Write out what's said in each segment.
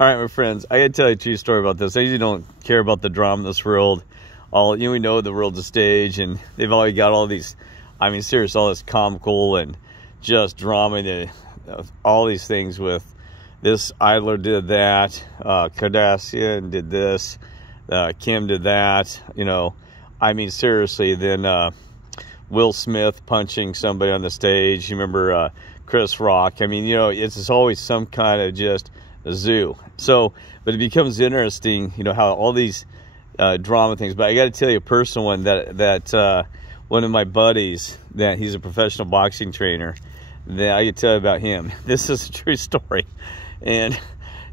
All right, my friends, I gotta tell you a true story about this. I usually don't care about the drama in this world. We know the world's a stage, and they've already got all these, I mean, seriously, all this comical and just drama, all these things with this idler did that, Kardashian did this, Kim did that, I mean, seriously, then Will Smith punching somebody on the stage. You remember Chris Rock? I mean, it's always some kind of just a zoo. So, but it becomes interesting, how all these drama things. But I got to tell you a personal one that one of my buddies, that he's a professional boxing trainer, that I could tell you about him. This is a true story, and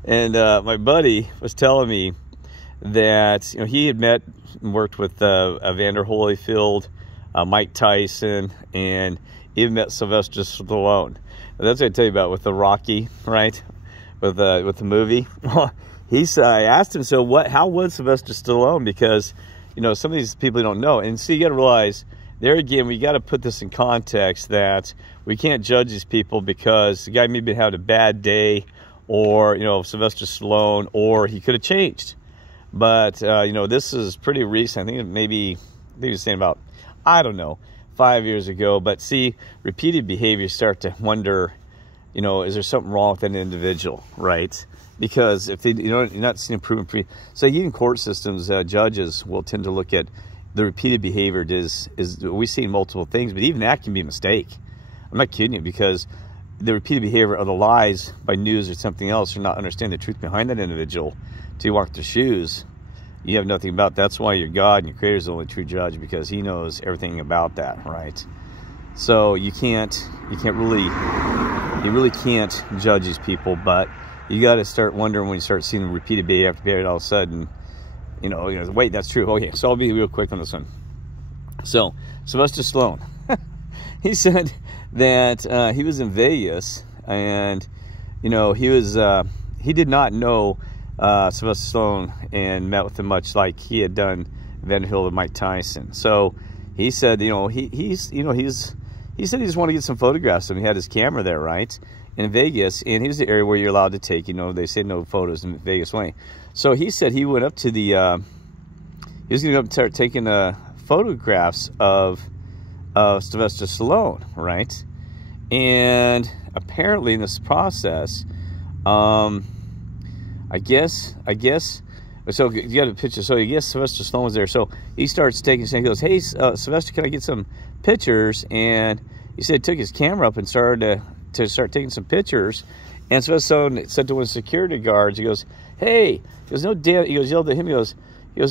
my buddy was telling me that he had met and worked with Evander Holyfield, Mike Tyson, and even met Sylvester Stallone. That's what I tell you about with the Rocky, right? With the movie. I asked him, so how was Sylvester Stallone? Because some of these people don't know, and so you got to realize there again, we got to put this in context that we can't judge these people because the guy maybe had a bad day, or Sylvester Stallone, or he could have changed. But this is pretty recent. I think maybe he was saying about, I don't know, 5 years ago. But see, repeated behavior, start to wonder, is there something wrong with an individual, right? Because if you're not seeing improvement, so even court systems, judges will tend to look at the repeated behavior. We've seen multiple things, but even that can be a mistake. I'm not kidding you, because the repeated behavior of the lies by news or something else, or not understand the truth behind that individual till you walk their shoes, you have nothing about. That's why your God and your Creator is the only true judge, because He knows everything about that, right? So you really can't judge these people, but you got to start wondering when you start seeing repeated behavior after behavior. All of a sudden, wait, that's true. Okay, so I'll be real quick on this one. So Sylvester Stallone, he said that he was in Vegas, and he did not know Sylvester Stallone and met with him much like he had done Evander Holyfield and Mike Tyson. So he said, he said he just wanted to get some photographs, and he had his camera there, right, in Vegas, and here's the area where you're allowed to take, they say no photos in Vegas way. So he said he went up to he was going to go up and start taking photographs of Sylvester Stallone, right? And apparently in this process, I guess, so you got a picture. So I guess Sylvester Stallone was there. So he starts taking, he goes, hey, Sylvester, can I get some pictures? And he said, took his camera up and started to start taking some pictures. And Sylvester Stallone said to one of the security guards, he goes, hey, he goes, no damn, he goes, yelled at him, he goes,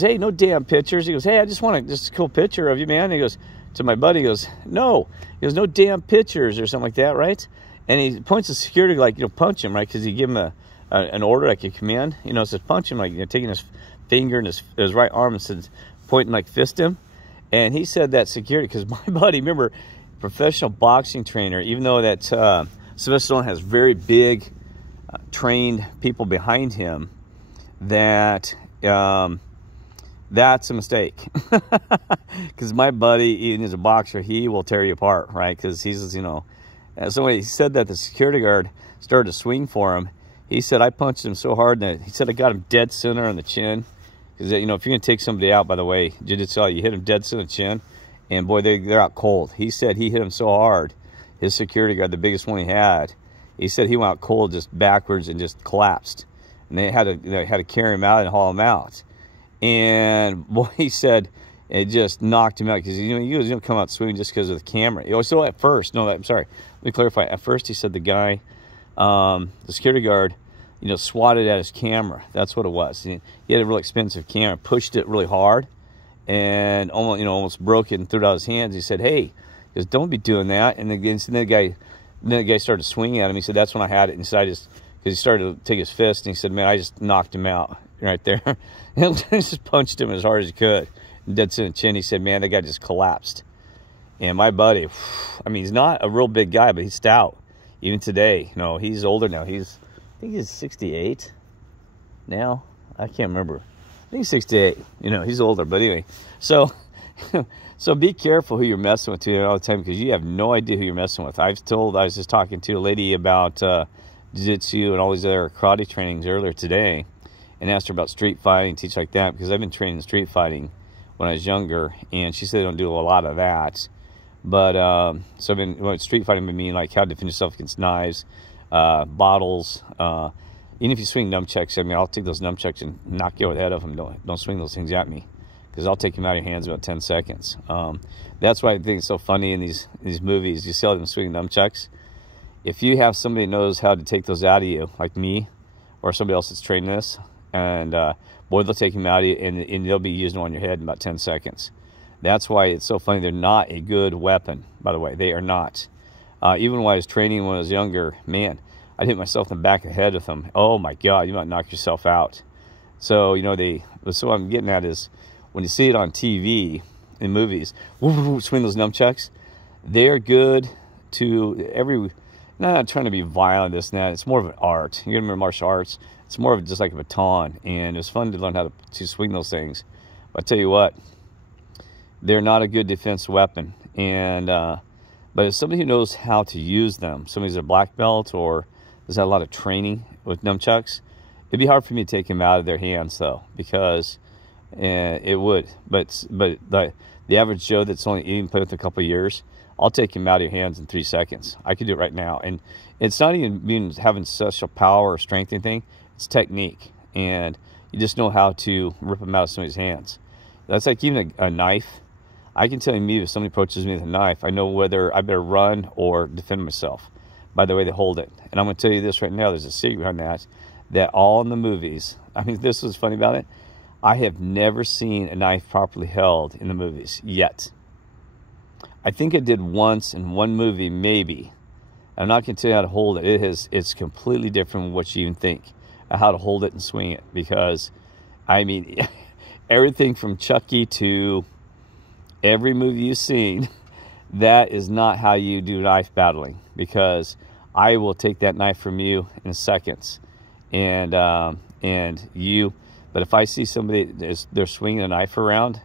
hey, no damn pictures. He goes, hey, I just want just a cool picture of you, man. And he goes to my buddy, he goes, no. He goes, no damn pictures, or something like that, right? And he points to security, like, punch him, right? Because he give him an order, like a command, says punch him, like, taking his finger and his right arm and says, pointing, like, fist him. And he said that security, because my buddy, remember, professional boxing trainer, even though that Sylvester Stallone has very big trained people behind him, that that's a mistake. Because my buddy, even as a boxer, he will tear you apart, right? Because he's, so when he said that the security guard started to swing for him, he said, I punched him so hard that he said I got him dead center on the chin. Because, if you're going to take somebody out, by the way, jiu-jitsu, you hit him dead center on the chin, and boy, they're out cold. He said he hit him so hard, his security guard, the biggest one he had, he said he went out cold just backwards and just collapsed. And they had to carry him out and haul him out. And boy, he said it just knocked him out, because you don't come out swinging just because of the camera. So at first, no, I'm sorry, let me clarify. At first, he said the guy, the security guard, swatted at his camera. That's what it was. He had a real expensive camera, pushed it really hard, and almost broke it and threw it out of his hands. He said, "Hey," he goes, "don't be doing that." And then the guy started swinging at him. He said, "That's when I had it." And he said, because he started to take his fist, and he said, "Man, I just knocked him out right there." And he just punched him as hard as he could, dead center chin. He said, "Man, that guy just collapsed." And my buddy, I mean, he's not a real big guy, but he's stout. Even today, he's older now. I think he's 68 now. I can't remember. I think he's 68. He's older, but anyway. So be careful who you're messing with all the time, because you have no idea who you're messing with. I was just talking to a lady about jiu-jitsu and all these other karate trainings earlier today, and asked her about street fighting, teach like that, because I've been training street fighting when I was younger, and she said they don't do a lot of that. But so I've been street fighting would mean like how to defend yourself against knives, bottles. Even if you swing nunchucks, I mean, I'll take those nunchucks and knock you over the head of them. Don't swing those things at me, because I'll take them out of your hands in about 10 seconds. That's why I think it's so funny in these movies. You see all them swinging nunchucks. If you have somebody who knows how to take those out of you, like me, or somebody else that's trained this, and boy, they'll take them out of you, and they'll be using them on your head in about 10 seconds. That's why it's so funny. They're not a good weapon, by the way. They are not. Even when I was training when I was younger, man, I'd hit myself in the back of the head with them. Oh my God, you might knock yourself out. So, you know, so what I'm getting at is, when you see it on TV, in movies, swing those nunchucks, they're good to I'm not trying to be violent, this and that. It's more of an art. You remember martial arts? It's more of just like a baton, and it's fun to learn how to swing those things. But I tell you what, they're not a good defense weapon. And but if somebody who knows how to use them, somebody's a black belt or has had a lot of training with nunchucks, it'd be hard for me to take them out of their hands, though, because it would. But the average Joe that's only even played with a couple of years, I'll take him out of your hands in 3 seconds. I could do it right now. And it's not even having such a power or strength or anything. It's technique. And you just know how to rip them out of somebody's hands. That's like even a knife. I can tell you immediately if somebody approaches me with a knife, I know whether I better run or defend myself by the way they hold it. And I'm going to tell you this right now. There's a secret behind that all in the movies. I mean, this was funny about it. I have never seen a knife properly held in the movies yet. I think I did once in one movie, maybe. I'm not going to tell you how to hold it. It's completely different from what you even think, how to hold it and swing it. Because, I mean, everything from Chucky to every movie you've seen, that is not how you do knife battling. Because I will take that knife from you in seconds. But if I see somebody, they're swinging a knife around,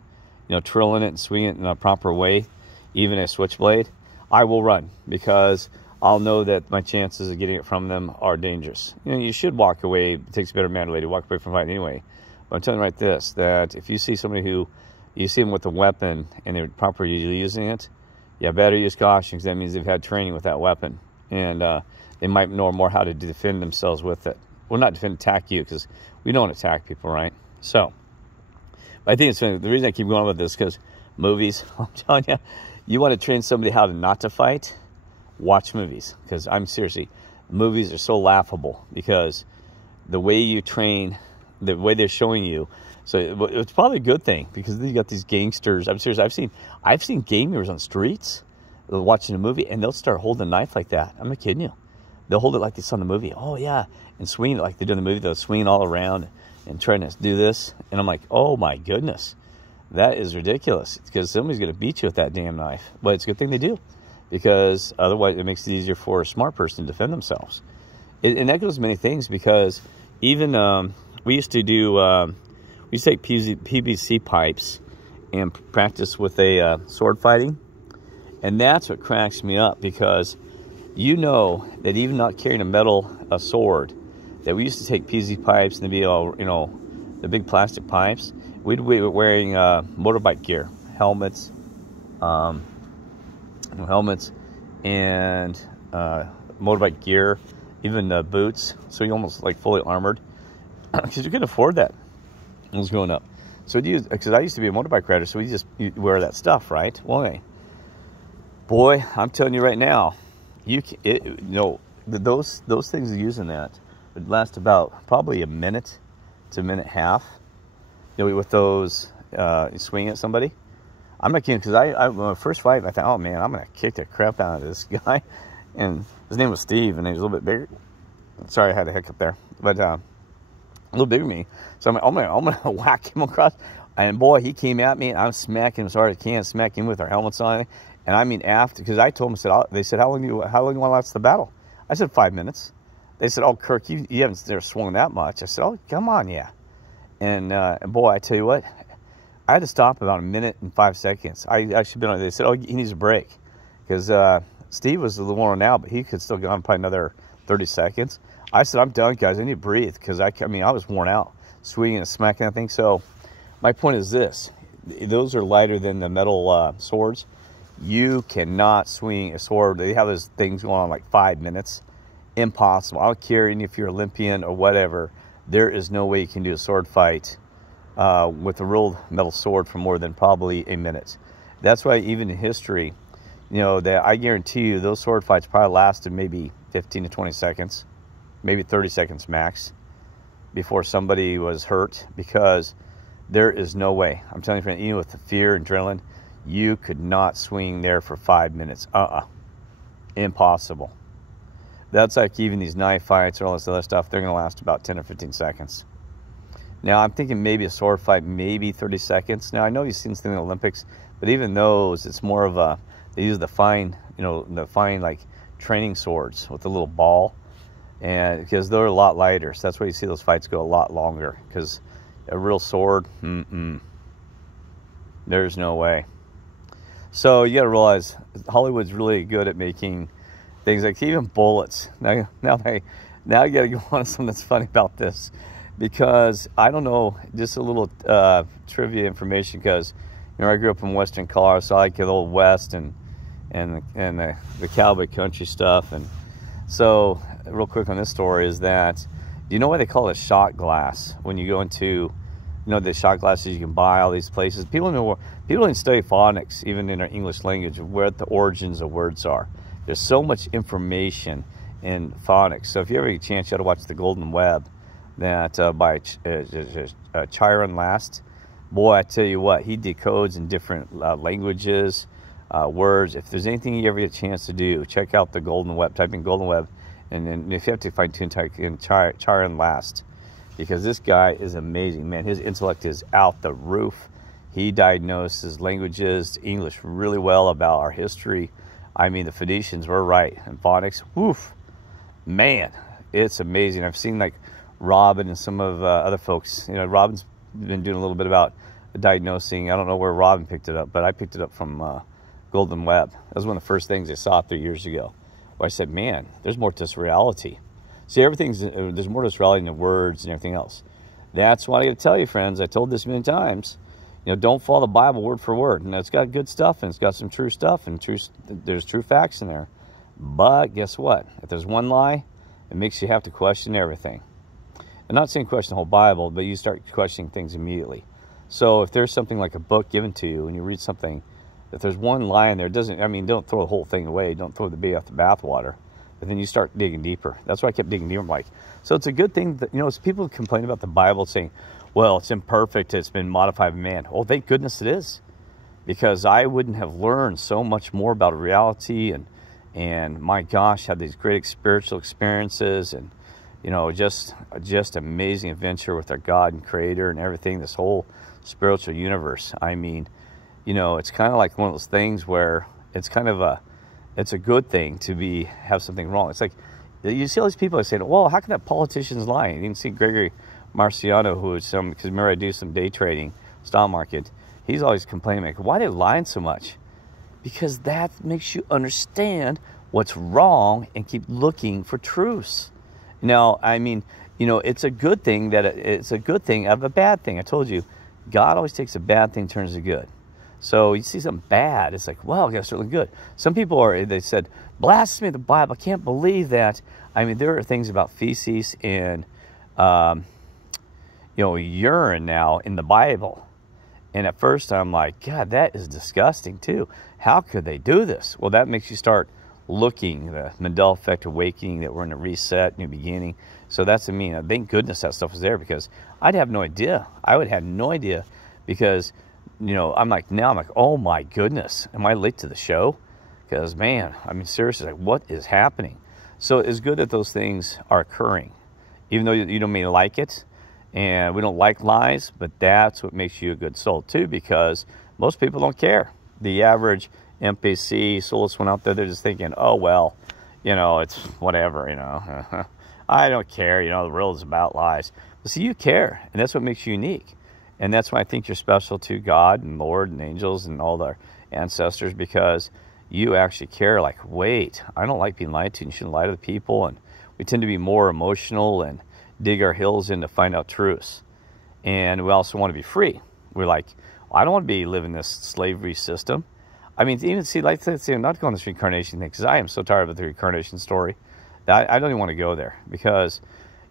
you know, trilling it and swinging it in a proper way, even a switchblade, I will run, because I'll know that my chances of getting it from them are dangerous. You know, you should walk away. It takes a better man to walk away from fighting anyway. But I'm telling you right this, that if you see somebody who, you see them with a weapon and they're properly using it, you better use caution, because that means they've had training with that weapon. And they might know more how to defend themselves with it. Well, not defend, attack you, because we don't attack people, right? So, I think it's funny. The reason I keep going with this, because movies, I'm telling you, you want to train somebody how to not to fight, watch movies. Because I'm seriously, movies are so laughable, because the way you train, the way they're showing you, so it's probably a good thing, because you got these gangsters. I'm serious. I've seen gamers on streets watching a movie, and they'll start holding a knife like that. I'm not kidding you. They'll hold it like they saw in the movie. Oh yeah, and swing it like they do in the movie. They'll swing all around and trying to do this. And I'm like, oh my goodness, that is ridiculous, because somebody's going to beat you with that damn knife. But it's a good thing they do, because otherwise it makes it easier for a smart person to defend themselves. And that goes many things, because even we used to do, we used to take PVC pipes and practice with a sword fighting. And that's what cracks me up, because you know that even not carrying a sword, that we used to take PVC pipes and they'd be all, you know, the big plastic pipes. We'd be wearing motorbike gear, helmets and motorbike gear, even boots. So you're almost like fully armored, because you couldn't afford that when I was growing up. So because I used to be a motorbike rider, so you wear that stuff, right? Well, anyway, boy, I'm telling you right now, those things using that would last about probably a minute to a minute and a half. You know, with those swinging at somebody. I'm not kidding, because when my first fight, I thought, oh man, I'm gonna kick the crap out of this guy. And his name was Steve, and he was a little bit bigger. Sorry, I had a hiccup there, but a little bigger than me. So I'm like, I'm gonna whack him across. And boy, he came at me, and I'm smacking him as hard as I can, smacking him with our helmets on. And I mean, after, because I told them, they said, how long do you want to last the battle? I said 5 minutes. They said, oh, Kirk, you haven't swung that much. I said, oh, come on, yeah. And boy, I tell you what, I had to stop about a minute and 5 seconds. I actually been on. They said, oh, he needs a break, because Steve was the one now, but he could still go on probably another 30 seconds. I said, I'm done, guys. I need to breathe because I mean, I was worn out swinging and smacking that thing. So my point is this. Those are lighter than the metal swords. You cannot swing a sword. They have those things going on like 5 minutes. Impossible. I don't care if you're Olympian or whatever. There is no way you can do a sword fight with a real metal sword for more than probably a minute. That's why even in history, you know, that I guarantee you those sword fights probably lasted maybe 15 to 20 seconds, maybe 30 seconds max before somebody was hurt, because there is no way. I'm telling you, friend, even with the fear and adrenaline, you could not swing there for 5 minutes. Impossible. That's like even these knife fights or all this other stuff, they're going to last about 10 or 15 seconds. Now, I'm thinking maybe a sword fight, maybe 30 seconds. Now, I know you've seen this in the Olympics, but even those, it's more of a, they use the fine, you know, the fine like training swords with a little ball, and because they're a lot lighter. So that's why you see those fights go a lot longer, because a real sword, there's no way. So you got to realize Hollywood's really good at making things like even bullets. Now you got to go on to something that's funny about this, because I don't know, just a little trivia information, because you know I grew up in Western Colorado, so I like the old West and the cowboy country stuff. And so real quick on this story is that, do you know why they call it a shot glass when you go into, you know, the shot glasses you can buy all these places? People didn't study phonics even in our English language, where the origins of words are. There's so much information in phonics. So if you ever get a chance, you got to watch The Golden Web, that by Chiron Last. Boy, I tell you what, he decodes in different languages, words. If there's anything you ever get a chance to do, check out The Golden Web. Type in Golden Web, and then if you have to fine-tune, type in Chiron Last, because this guy is amazing, man. His intellect is out the roof. He diagnoses languages, English really well, about our history. I mean, the Phoenicians were right. And phonics, woof, man, it's amazing. I've seen like Robin and some of other folks. You know, Robin's been doing a little bit about diagnosing. I don't know where Robin picked it up, but I picked it up from Golden Web. That was one of the first things I saw 3 years ago, where I said, man, there's more to this reality. See, there's more to this reality than the words and everything else. That's why I got to tell you, friends, I told this many times, you know, don't follow the Bible word for word. And it's got good stuff, and it's got some true stuff, and there's true facts in there. But guess what? If there's one lie, it makes you have to question everything. I'm not saying question the whole Bible, but you start questioning things immediately. So if there's something like a book given to you and you read something, if there's one lie in there, don't throw the whole thing away. Don't throw the baby out the bathwater. But then you start digging deeper. That's why I kept digging deeper. I'm like, so it's a good thing that, you know, people complain about the Bible saying, well, it's imperfect, it's been modified by man. Oh, thank goodness it is. Because I wouldn't have learned so much more about reality, and my gosh, had these great spiritual experiences, and, you know, just amazing adventure with our God and Creator and everything, this whole spiritual universe. I mean, you know, it's kind of like one of those things where it's kind of it's a good thing to have something wrong. It's like, you see all these people that say, well, how can that politicians lie? You can see Gregory Marciano, who is because remember I do some day trading, stock market. He's always complaining, like, why are they lying so much? Because that makes you understand what's wrong and keep looking for truths. Now, I mean, you know, it's a good thing it's a good thing out of a bad thing. I told you, God always takes a bad thing and turns it good. So you see something bad, it's like, well, that's really good. Some people they said, blasphemy of the Bible. I can't believe that. I mean, there are things about feces and, you know, urine now in the Bible. And at first I'm like, God, that is disgusting too. How could they do this? Well, that makes you start looking, the Mandela effect awakening, that we're in a reset, new beginning. So that's, I mean, thank goodness that stuff was there, because I'd have no idea. I would have no idea, because, you know, I'm like, oh my goodness, am I late to the show? Because, man, I mean, seriously, like, what is happening? So it's good that those things are occurring, even though you don't may like it, and we don't like lies, but that's what makes you a good soul too, because most people don't care. The average MPC, soulless one out there, they're just thinking, oh, well, you know, it's whatever, you know. I don't care, you know, the world is about lies. But see, you care, and that's what makes you unique. And that's why I think you're special to God and Lord and angels and all our ancestors, because you actually care. Like, wait, I don't like being lied to, and you shouldn't lie to the people. And we tend to be more emotional and dig our heels in to find out truths. And we also want to be free. We're like, I don't want to be living this slavery system. I mean, even see, like, let's say I'm not going this reincarnation thing, because I am so tired of the reincarnation story that I don't even want to go there. Because,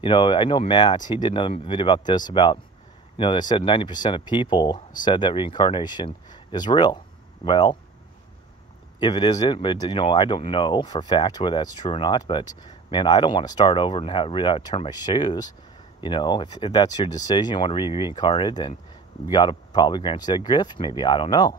you know, I know Matt, he did another video about this, about, you know, they said 90% of people said that reincarnation is real. Well, if it isn't, but, you know, I don't know for a fact whether that's true or not, but, man, I don't want to start over and have to turn my shoes. You know, if that's your decision, you want to be reincarnated, then God will probably grant you that gift, maybe, I don't know.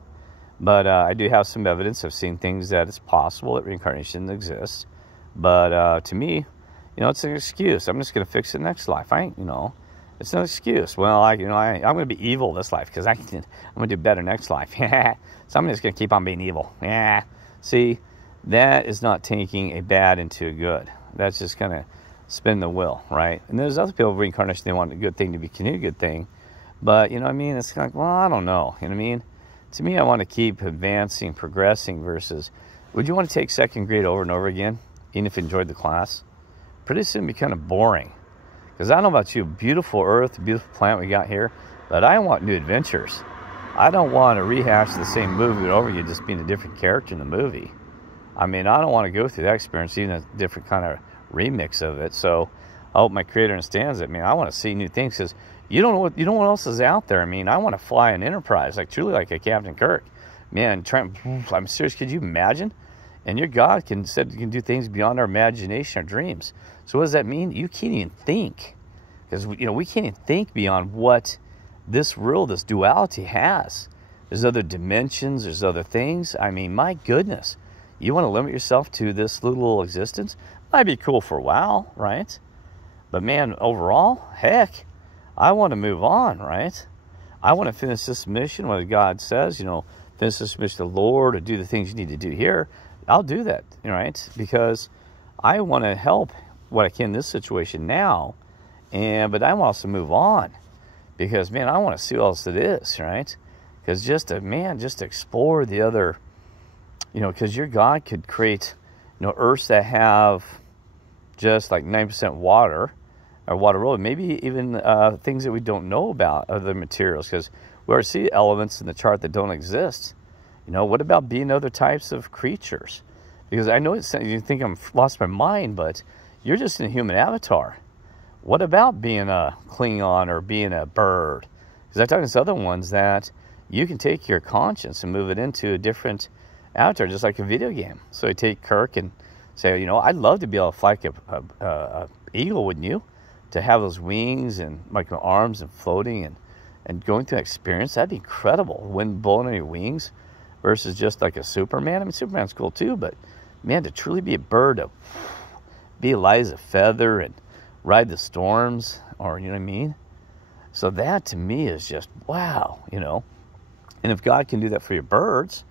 But I do have some evidence. I've seen things that it's possible that reincarnation exists. But to me, you know, it's an excuse. I'm just going to fix it next life. I ain't, you know, it's no excuse. Well, I'm going to be evil this life because I'm going to do better next life. So I'm just going to keep on being evil. Yeah. See, that is not taking a bad into a good. That's just going to spin the wheel, right? And there's other people, reincarnation, they want a good thing to be a good thing. But, you know what I mean? It's kind of like, well, I don't know. You know what I mean? To me, I want to keep advancing, progressing versus, would you want to take second grade over and over again, even if you enjoyed the class? Pretty soon it'd be kind of boring. Because I don't know about you, beautiful earth, beautiful planet we got here, but I want new adventures. I don't want to rehash the same movie over again, just being a different character in the movie. I mean, I don't want to go through that experience, even a different kind of remix of it. So I hope my creator understands it. I mean, I want to see new things because you don't know what else is out there. I mean, I want to fly an Enterprise, like truly like a Captain Kirk. Man, I'm serious. Could you imagine? And your God can do things beyond our imagination, our dreams. So what does that mean? You can't even think, because you know we can't even think beyond what this world, this duality has. There's other dimensions. There's other things. I mean, my goodness, you want to limit yourself to this little existence? Might be cool for a while, right? But man, overall, heck, I want to move on, right? I want to finish this mission, what God says, you know, finish this mission to the Lord, or do the things you need to do here. I'll do that, right? Because I want to help what I can in this situation now, but I want to also move on. Because, man, I want to see what else it is, right? Because just to explore the other, you know, because your God could create, you know, Earths that have just like 9% water, or water road, maybe even things that we don't know about, other materials, because we already see elements in the chart that don't exist. You know, what about being other types of creatures? Because I know you think I'm lost my mind, but you're just in a human avatar. What about being a Klingon or being a bird? Because I talk to these other ones that you can take your conscience and move it into a different avatar, just like a video game. So you take Kirk and say, you know, I'd love to be able to fly like a eagle, wouldn't you? To have those wings and like arms and floating and going through an experience, that'd be incredible. Wind blowing on your wings versus just like a Superman. I mean, Superman's cool too, but man, to truly be a bird, to be light as a feather and ride the storms, or, you know what I mean? So that to me is just, wow, you know. And if God can do that for your birds,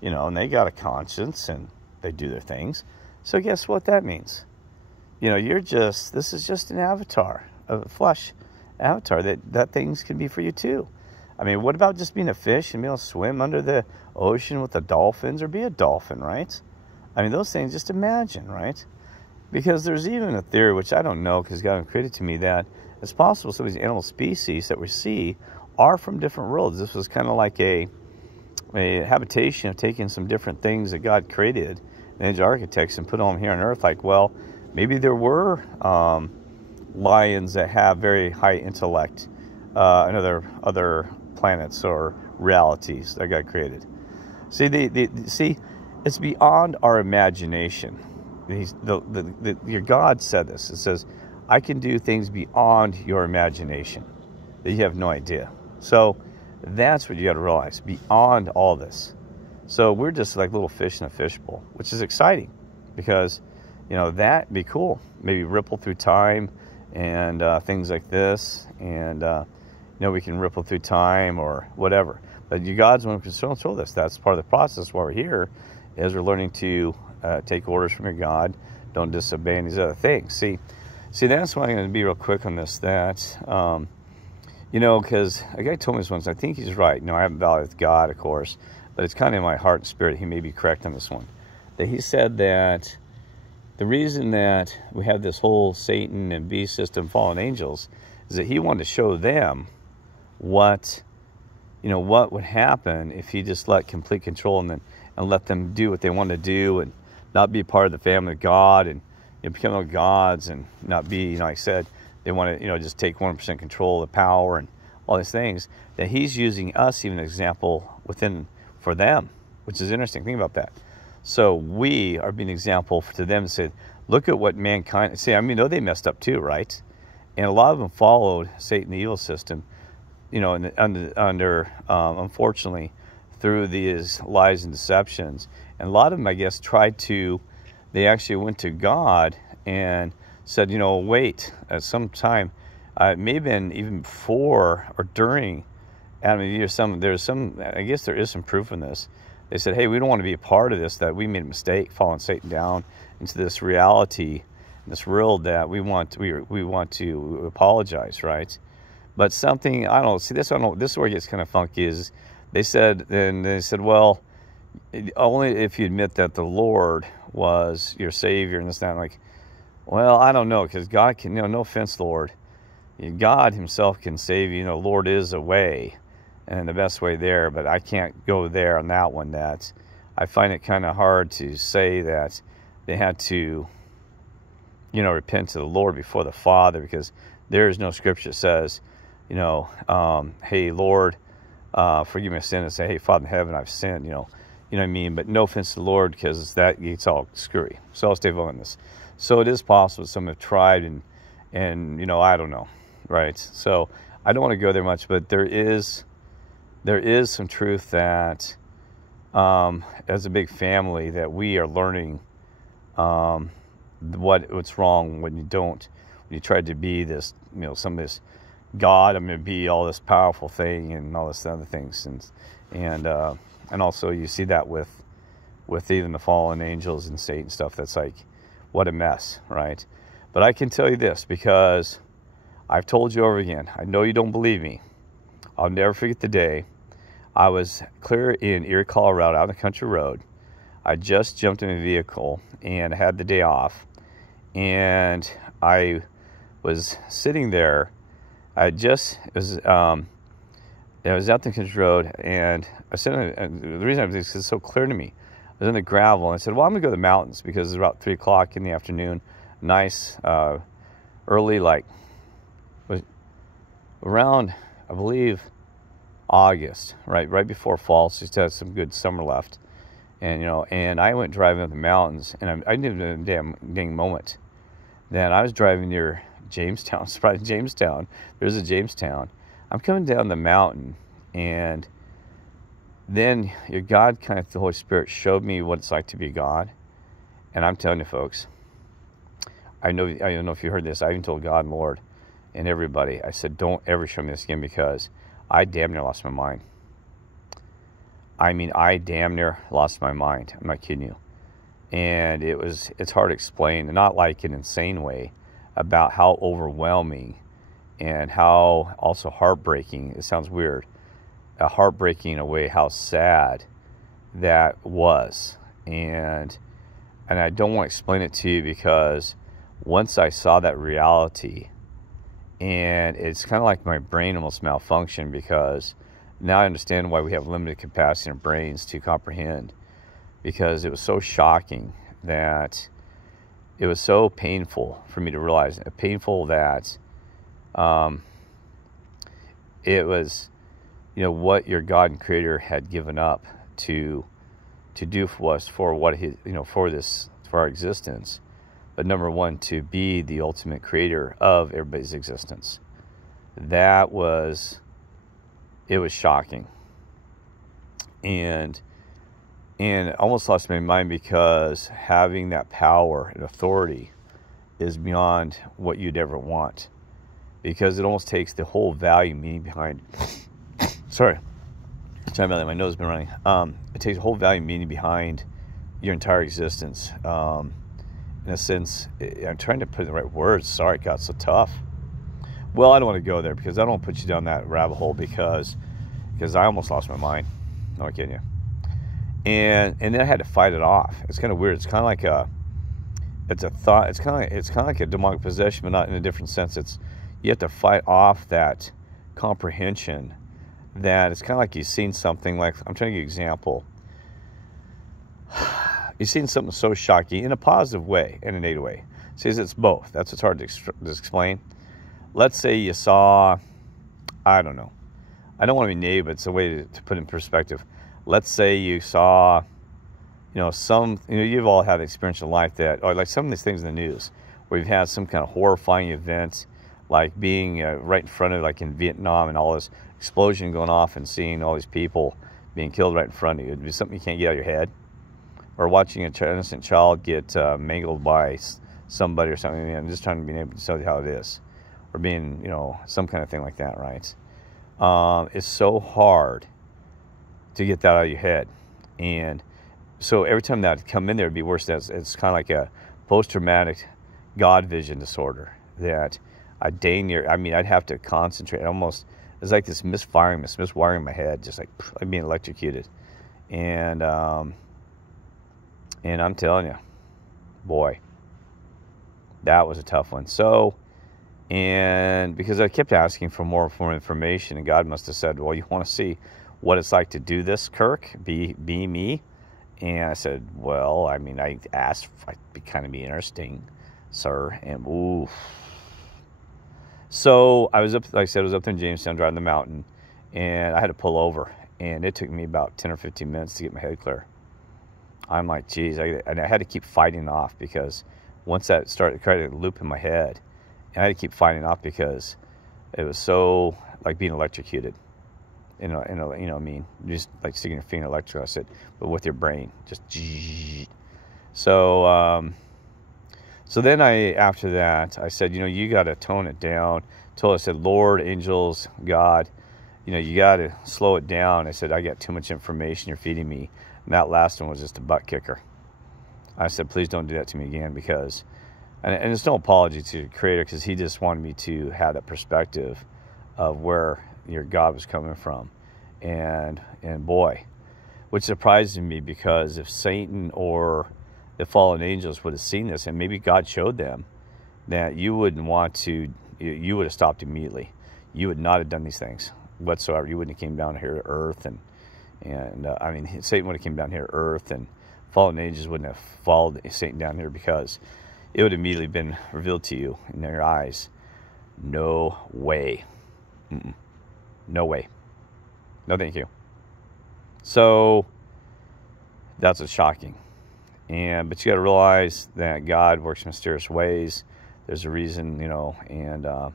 you know, and they got a conscience and they do their things. So guess what that means? You know, this is just an avatar, a flesh avatar, that things can be for you too. I mean, what about just being a fish and being able to swim under the ocean with the dolphins, or be a dolphin, right? I mean, those things, just imagine, right? Because there's even a theory, which I don't know because God created to me, that it's possible some of these animal species that we see are from different worlds. This was kind of like a habitation of taking some different things that God created, the angel architects, and put them here on Earth. Like, well, maybe there were lions that have very high intellect in other planets or realities that God created. See, see, it's beyond our imagination. Your God said this. It says, I can do things beyond your imagination that you have no idea. So that's what you got to realize, beyond all this. So we're just like little fish in a fishbowl, which is exciting because, you know, that'd be cool. Maybe ripple through time and things like this. And, you know, we can ripple through time or whatever. But you God's one who can control this. That's part of the process while we're here, is we're learning to take orders from your God. Don't disobey these other things. See, that's why I'm going to be real quick on this. That, you know, because a guy told me this once, I think he's right. You know, I haven't valued God, of course, but it's kind of in my heart and spirit. He may be correct on this one. That he said that the reason that we have this whole Satan and beast system, fallen angels, is that he wanted to show them what would happen if he just let complete control and let them do what they want to do and not be part of the family of God and become no gods and not be, like I said, they want to, just take 1% control of the power and all these things. That he's using us even an example for them, which is interesting. Think about that. So we are being an example to them and say, look at what mankind. See, though they messed up too, right? And a lot of them followed Satan, the evil system, under unfortunately, through these lies and deceptions. And a lot of them, I guess, they actually went to God and said, wait, at some time, it may have been even before or during Adam and Eve, I guess there is some proof in this. They said, hey, we don't want to be a part of this, that we made a mistake, following Satan down into this reality, this world that we want to apologize, right? But something, I don't know, see, this is where it gets kind of funky, is they said, well, only if you admit that the Lord was your Savior and this, that. I'm like, well, I don't know, because God can, no offense, Lord, God himself can save you. Lord is a way, and the best way there, but I can't go there on that one. That I find it kind of hard to say that they had to, repent to the Lord before the Father, because there is no scripture that says, hey, Lord, forgive my sin, and say, hey, Father in heaven, I've sinned, you know what I mean? But no offense to the Lord, because that gets all screwy. So I'll stay on this. So it is possible some have tried and I don't know, right? So I don't want to go there much, but there is some truth that as a big family that we are learning what's wrong when you try to be this, some of this God, I'm going to be all this powerful thing and all this other things, and also you see that with even the fallen angels and Satan stuff. That's like, what a mess, right? But I can tell you this, because I've told you over again. I know you don't believe me. I'll never forget the day I was clear in Erie, Colorado, out on the country road. I just jumped in a vehicle and had the day off, and I was sitting there. I was out the country road, and I said, the reason I was, because it's so clear to me. I was in the gravel, and I said, well, I'm going to go to the mountains, because it's about 3 o'clock in the afternoon. Nice, early, around, I believe, August, right before fall. So just had some good summer left. And, and I went driving up the mountains, and I didn't have a dang moment. Then I was driving near Jamestown, surprised Jamestown. There's a Jamestown. I'm coming down the mountain, and then your God, kind of the Holy Spirit, showed me what it's like to be God. And I'm telling you, folks, I don't know if you heard this. I even told God and Lord and everybody, I said, don't ever show me this again, because I damn near lost my mind. I damn near lost my mind. I'm not kidding you. And it's hard to explain, not like an insane way, about how overwhelming and how also heartbreaking, it sounds weird, heartbreaking in a way, how sad that was. And I don't want to explain it to you, because once I saw that reality, and it's kind of like my brain almost malfunctioned, because now I understand why we have limited capacity in our brains to comprehend, because it was so shocking that it was so painful for me to realize, painful that it was, what your God and Creator had given up to do for us, for what He, for our existence. But number one, to be the ultimate creator of everybody's existence. It was shocking. And I almost lost my mind, because having that power and authority is beyond what you'd ever want. Because it almost takes the whole value, meaning behind, sorry about that, my nose has been running. It takes a whole value, meaning behind your entire existence. In a sense, I'm trying to put in the right words. Sorry, it got so tough. Well, I don't want to go there, because I don't want to put you down that rabbit hole, because I almost lost my mind. No, I'm kidding you. And then I had to fight it off. It's kind of weird. It's kind of like it's a thought. It's kind of like a demonic possession, but not in a different sense. It's, you have to fight off that comprehension that it's kind of like you've seen something. Like, I'm trying to give you an example. You've seen something so shocking in a positive way and a negative way. See, it's both. That's what's hard to explain. Let's say you saw, I don't know. I don't want to be negative, but it's a way to put it in perspective. Let's say you saw, you've all had an experience in life that, or like some of these things in the news, where you've had some kind of horrifying event, like being right in front of, like in Vietnam, and all this explosion going off, and seeing all these people being killed right in front of you. It'd be something you can't get out of your head. Or watching an innocent child get mangled by somebody or something. I'm just trying to be able to tell you how it is. Or being, some kind of thing like that, right? It's so hard to get that out of your head. And so every time that would come in there, it'd be worse. It's kind of like a post-traumatic God vision disorder that I'd have to concentrate. Almost, it's like this miswiring in my head, just like being electrocuted. And I'm telling you, boy, that was a tough one. So, and because I kept asking for more information, and God must have said, well, you want to see what it's like to do this, Kirk? Be me? And I said, well, I asked if it'd kind of be interesting, sir. And oof. So I was up, like I said, I was up there in Jamestown driving the mountain, and I had to pull over, and it took me about 10 or 15 minutes to get my head clear. I'm like, geez, and I had to keep fighting off, because once that started trying to loop in my head, and I had to keep fighting off because it was so like being electrocuted. Just like sticking your finger electric. I said, but with your brain, just. So then after that, I said, you got to tone it down. I said, Lord, angels, God, you got to slow it down. I said, I got too much information you're feeding me. And that last one was just a butt kicker. I said, please don't do that to me again, because, and it's no apology to the Creator, because He just wanted me to have that perspective of where your God was coming from. And boy, which surprised me, because if Satan or the fallen angels would have seen this, and maybe God showed them, that you wouldn't want to, you would have stopped immediately. You would not have done these things whatsoever. You wouldn't have came down here to earth, and Satan would have came down here to earth, and fallen angels wouldn't have followed Satan down here, because it would have immediately been revealed to you in your eyes. No way. No way. No thank you. So that's what's shocking. But you got to realize that God works in mysterious ways. There's a reason, and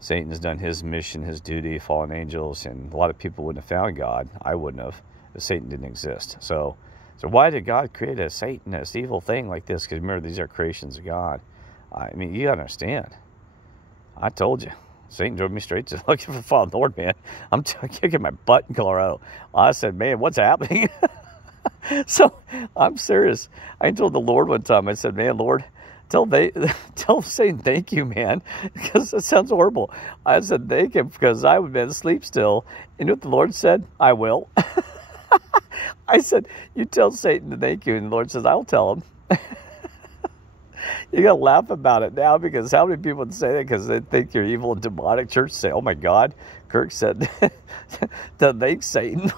Satan has done his mission, his duty, fallen angels, and a lot of people wouldn't have found God. I wouldn't have, if Satan didn't exist. So why did God create a Satan, this evil thing like this? Because remember, these are creations of God. You got to understand. I told you. Satan drove me straight to looking for the fallen Lord, man. I'm kicking my butt in Colorado. I said, man, what's happening? So I'm serious. I told the Lord one time, I said, man, Lord, tell Satan thank you, man, because it sounds horrible. I said, thank him, because I would have been asleep still. And you know what the Lord said? I will. I said, you tell Satan to thank you. And the Lord says, I'll tell him. You got to laugh about it now, because how many people would say that because they think you're evil and demonic? Church say, oh my God, Kirk said to thank Satan.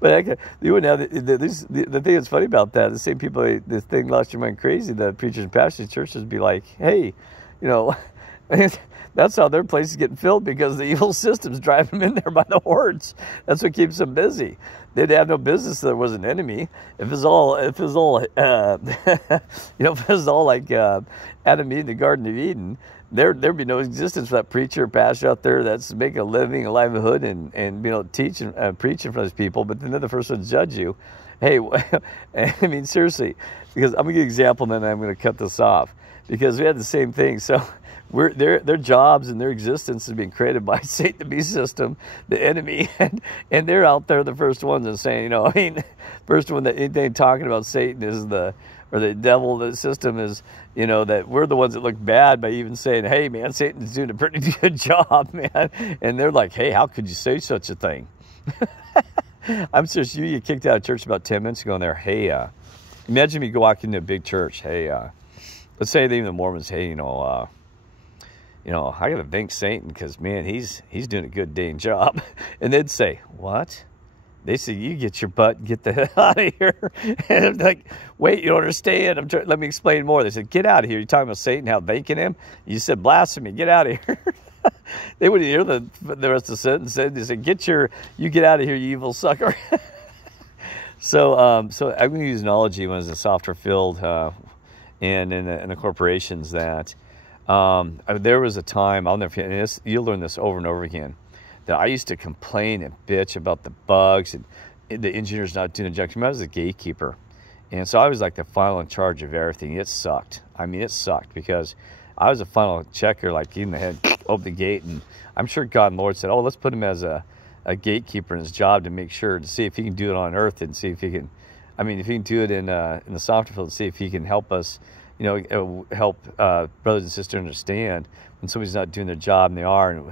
But you wouldn't have the thing that's funny about that, the same people, this thing lost your mind crazy, the preachers and pastors, churches be like, hey, that's how their place is getting filled, because the evil system's driving them in there by the hordes. That's what keeps them busy. They'd have no business if there was an enemy. If it was all like Adam and Eve in the Garden of Eden, there'd be no existence for that preacher or pastor out there that's making a living, a livelihood, and teaching, preaching for those people. But then they're the first one to judge you. Hey, seriously, because I'm gonna give you an example, and then I'm gonna cut this off, because we had the same thing. So their jobs and their existence is being created by Satan, the beast system, the enemy, and they're out there the first ones and saying, first one that anything talking about Satan is the devil. The system is, that we're the ones that look bad by even saying, hey man, Satan's doing a pretty good job, man. And they're like, hey, how could you say such a thing? I'm serious. You get kicked out of church about 10 minutes ago, and they're, hey, Imagine me go walk into a big church. Hey, let's say even the Mormons. Hey, I got to thank Satan because, man, he's doing a good dang job. And they'd say, what? They say, you get your butt, get the hell out of here. And I'm like, wait, you don't understand. Let me explain more. They said, get out of here. You're talking about Satan, how thanking him? You said blasphemy. Get out of here. They wouldn't hear the rest of the sentence. They said, you get out of here, you evil sucker. So I'm going to use an analogy when I was in software field and in the corporations that there was a time, I'll never forget, and you'll learn this over and over again, that I used to complain and bitch about the bugs and the engineers not doing the job. I was a gatekeeper. And so I was like the final in charge of everything. It sucked. I mean, it sucked because I was a final checker, like in the head, open the gate. And I'm sure God and Lord said, oh, let's put him as a gatekeeper in his job to make sure, to see if he can do it on earth and see if he can, if he can do it in the software field, see if he can help us, help brothers and sisters understand when somebody's not doing their job and they are, and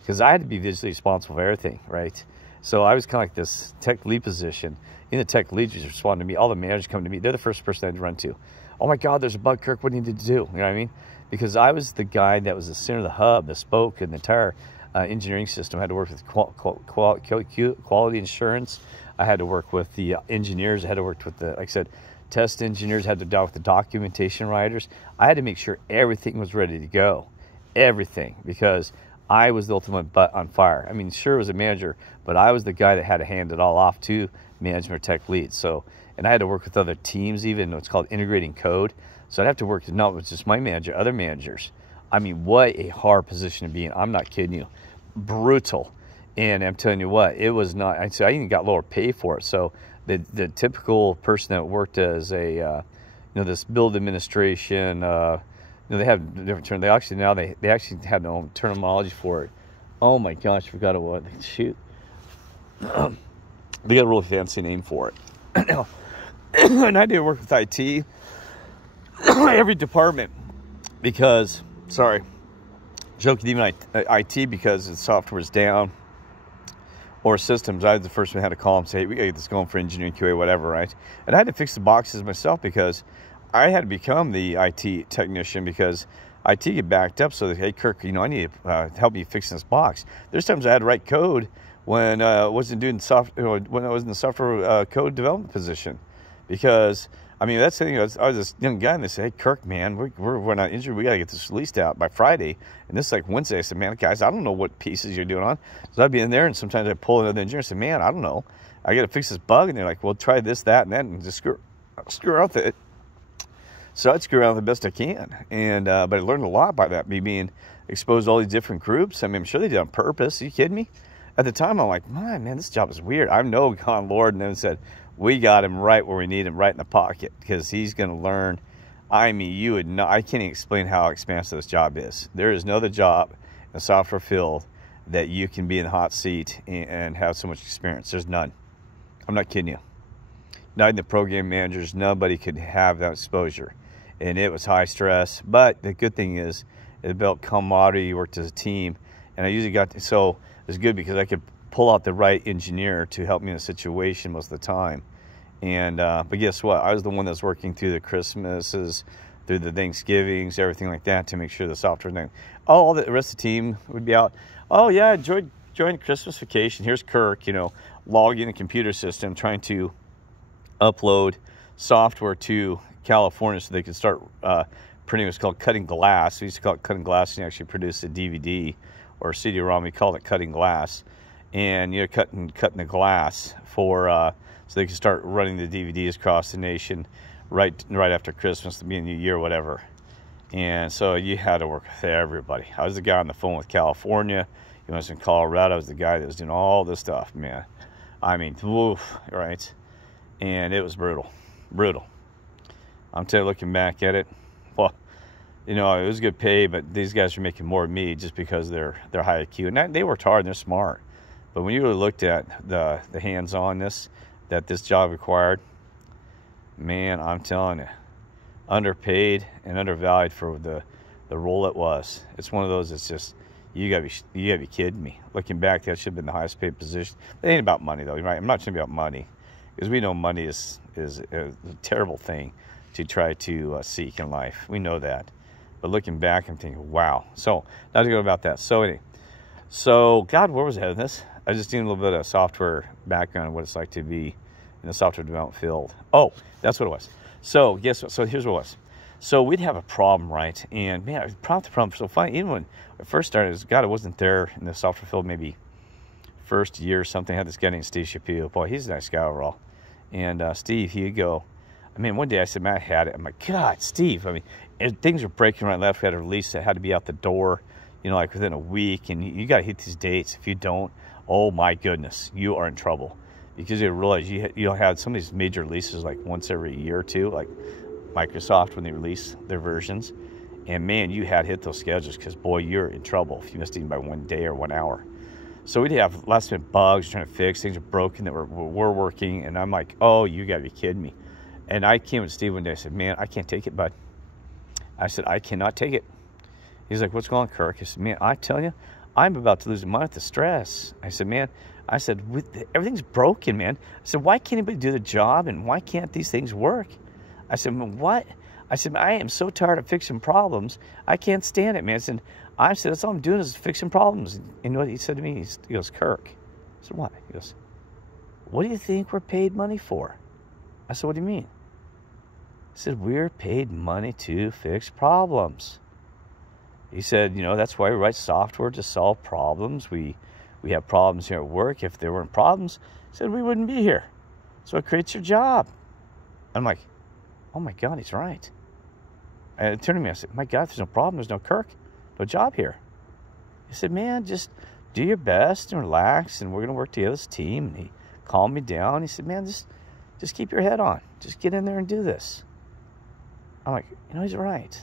because I had to be visually responsible for everything, right? So I was kind of like this tech lead position. In the tech lead, just respond to me. All the managers come to me. They're the first person I'd run to. Oh my God, there's a bug, Kirk. What do you need to do? You know what I mean? Because I was the guy that was the center of the hub, the spoke, and the entire engineering system. I had to work with quality assurance. I had to work with the engineers. I had to work with like I said, test engineers. I had to deal with the documentation writers. I had to make sure everything was ready to go. Everything, because I was the ultimate butt on fire. Sure, I was a manager, but I was the guy that had to hand it all off to management or tech leads. So, and I had to work with other teams, even what's called integrating code. So I'd have to work not with just my manager, other managers. What a hard position to be in. I'm not kidding you. Brutal. And I'm telling you what, it was not. I even got lower pay for it. So the typical person that worked as a, this build administration, they have different terms. They actually have their own terminology for it. Oh my gosh, I forgot what. Shoot. They got a really fancy name for it. And I did work with IT, every department, because, joking, even IT, because the software was down, or systems, I was the first one who had to call them and say, hey, we got to get this going for engineering, QA, whatever, right? And I had to fix the boxes myself because I had to become the IT technician because IT get backed up. So, hey, Kirk, I need to help you fix this box. There's times I had to write code when I wasn't doing when I was in the software code development position, because that's the thing. I was this young guy, and they say, "Hey, Kirk, man, we're not injured. We got to get this released out by Friday." And this is like Wednesday. I said, "Man, guys, I don't know what pieces you're doing on." So I'd be in there, and sometimes I'd pull another engineer and say, "Man, I don't know. I got to fix this bug." And they're like, "Well, try this, that, and that," and just screw around with it. So I'd screw around the best I can, and but I learned a lot by that, me being exposed to all these different groups. I'm sure they did it on purpose. Are you kidding me? At the time, I'm like, man, this job is weird. I know God, Lord, and then said, we got him right where we need him, right in the pocket, because he's going to learn. You would know. I can't even explain how expansive this job is. There is no other job in the software field that you can be in the hot seat and have so much experience. There's none. I'm not kidding you. Not even the program managers. Nobody could have that exposure, and it was high stress. But the good thing is, it built camaraderie. You worked as a team, and I usually got so. It was good because I could pull out the right engineer to help me in a situation most of the time. And but guess what? I was the one that's working through the Christmases, through the Thanksgivings, everything like that, to make sure the software thing. All the rest of the team would be out. Oh yeah, enjoyed Christmas vacation. Here's Kirk, logging the computer system, trying to upload software to California so they could start printing what's called cutting glass. We used to call it cutting glass, and you actually produce a DVD or CD-ROM. We called it cutting glass, and cutting the glass for so they could start running the DVDs across the nation right after Christmas, the New Year, whatever. And so you had to work with everybody. I was the guy on the phone with California. I was in Colorado. I was the guy that was doing all this stuff, man. Woof, right? And it was brutal. I'm telling you, looking back at it, well, it was good pay, but these guys are making more than me just because they're high IQ. And they worked hard and they're smart. But when you really looked at the hands-onness that this job required, man, I'm telling you, underpaid and undervalued for the role it was. It's one of those that's just, you gotta be kidding me. Looking back, that should have been the highest paid position. It ain't about money though, right? I'm not talking about money. because we know money is a terrible thing to try to seek in life. We know that. But looking back, I'm thinking, wow. So, not to go about that. So, anyway. So, God, where was I heading this? I just need a little bit of software background on what it's like to be in the software development field. Oh, that's what it was. So, guess what? So, here's what it was. So, we'd have a problem, right? And, man, problem. So, funny, even when I first started, God, I wasn't there in the software field maybe first year or something. I had this guy named Steve Shapiro. Boy, he's a nice guy overall. And Steve, he'd go, I mean, one day I said, man, I had it. I'm like, God, Steve, I mean, things were breaking right and left. We had a release that had to be out the door, you know, like within a week. And you got to hit these dates. If you don't, oh my goodness, you are in trouble. Because you realize you had some of these major releases like once every year or two, like Microsoft when they release their versions. And man, you had to hit those schedules because, boy, you're in trouble if you missed even by 1 day or 1 hour. So we'd have last minute bugs trying to fix. Things are broken that were working. And I'm like, oh, you got to be kidding me. And I came with Steve one day. I said, man, I can't take it, bud. I said, I cannot take it. He's like, what's going on, Kirk? I said, man, I tell you, I'm about to lose a month of stress. I said, man, everything's broken, man. I said, why can't anybody do the job? And why can't these things work? I said, what? I said, I am so tired of fixing problems. I can't stand it, man. I said, that's all I'm doing is fixing problems. And you know what he said to me? He goes, Kirk. I said, what? He goes, what do you think we're paid money for? I said, what do you mean? He said, we're paid money to fix problems. He said, you know, that's why we write software to solve problems. We have problems here at work. If there weren't problems, he said, we wouldn't be here. So it creates your job. I'm like, oh my God, he's right. And it turned to me, I said, my God, if there's no problem, there's no Kirk, no job here. He said, man, just do your best and relax, and we're going to work together as a team. And he calmed me down. He said, man, just keep your head on. Just get in there and do this. I'm like, you know, he's right.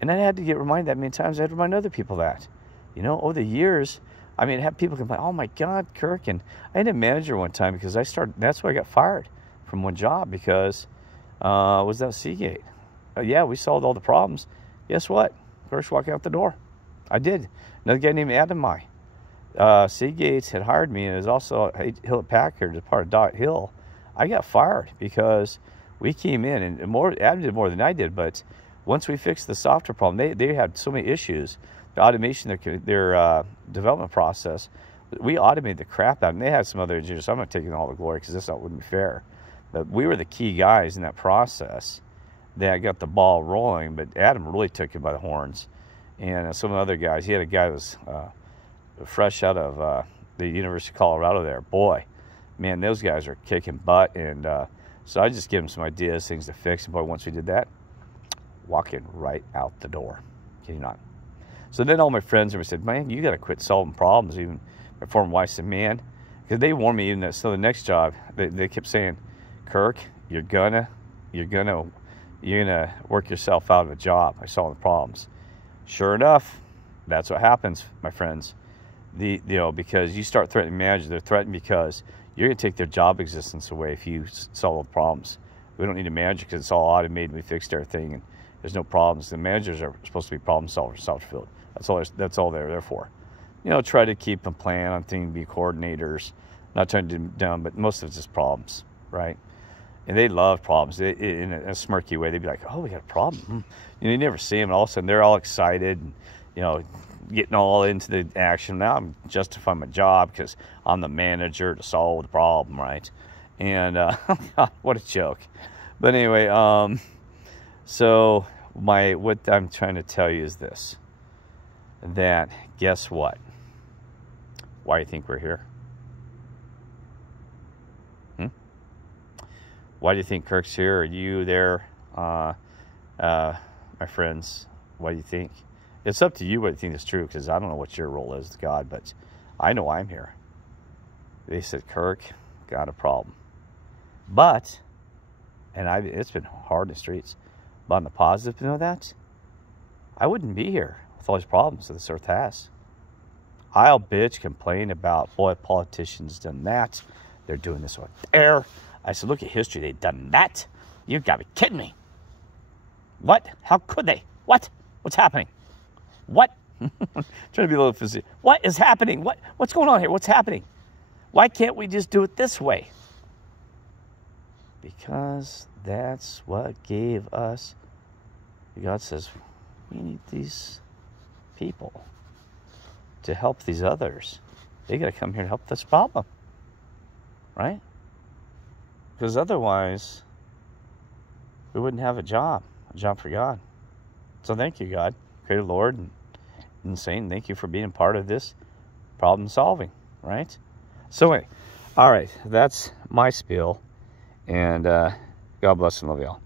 And I had to get reminded that many times. I had to remind other people that. You know, over the years, I mean, I had people complain, oh my God, Kirk. And I had a manager one time because that's why I got fired from one job because was that Seagate. Yeah, we solved all the problems. Guess what? First walk out the door. I did. Another guy named Adam Mai. Seagate had hired me and is also Hewlett Packard as part of Dot Hill. I got fired because we came in and Adam did more than I did, but once we fixed the software problem, they had so many issues. The automation, their development process, we automated the crap out, and they had some other engineers. So I'm not taking all the glory because this wouldn't be fair. But we were the key guys in that process that got the ball rolling. But Adam really took it by the horns, and some other guys. He had a guy that was fresh out of the University of Colorado. There, boy, man, those guys are kicking butt. And so I just gave him some ideas, things to fix. And boy, once we did that, walking right out the door. Kidding not. So then all my friends said, man, you got to quit solving problems. Even my former wife said, man, because they warned me even that. So the next job, they kept saying, Kirk, you're gonna work yourself out of a job by solving problems. Sure enough, that's what happens, my friends. Because you start threatening managers, they're threatened because you're gonna take their job existence away if you solve problems. We don't need a manager because it's all automated. We fixed everything and there's no problems. The managers are supposed to be problem solvers, software field. That's all they're there for. You know, try to keep a plan on things, be coordinators. Not trying to do them down, but most of it's just problems, right? And they love problems. In a smirky way, they'd be like, oh, we got a problem. You know, you never see them, and all of a sudden they're all excited and, you know, getting all into the action. Now I'm justifying my job because I'm the manager to solve the problem, right? And what a joke. But anyway, so what I'm trying to tell you is this, that guess what? Why do you think we're here? Why do you think Kirk's here? Are you there? My friends, what do you think? It's up to you what you think is true, because I don't know what your role is to God, but I know I'm here. They said, Kirk, got a problem. But, and it's been hard in the streets, but on the positive, you know that? I wouldn't be here with all these problems that this earth has. I'll bitch, complain about, boy, politicians done that. They're doing this over there. I said, look at history. They've done that. You've got to be kidding me. What? How could they? What? What's happening? What? Trying to be a little physical. What is happening? What's going on here? What's happening? Why can't we just do it this way? Because that's what gave us. God says, we need these people to help these others. They got to come here to help this problem. Right? Because otherwise, we wouldn't have a job for God. So thank you, God, Creator Lord, and Saint, thank you for being part of this problem solving, right? So anyway, all right, that's my spiel, and God bless and love y'all.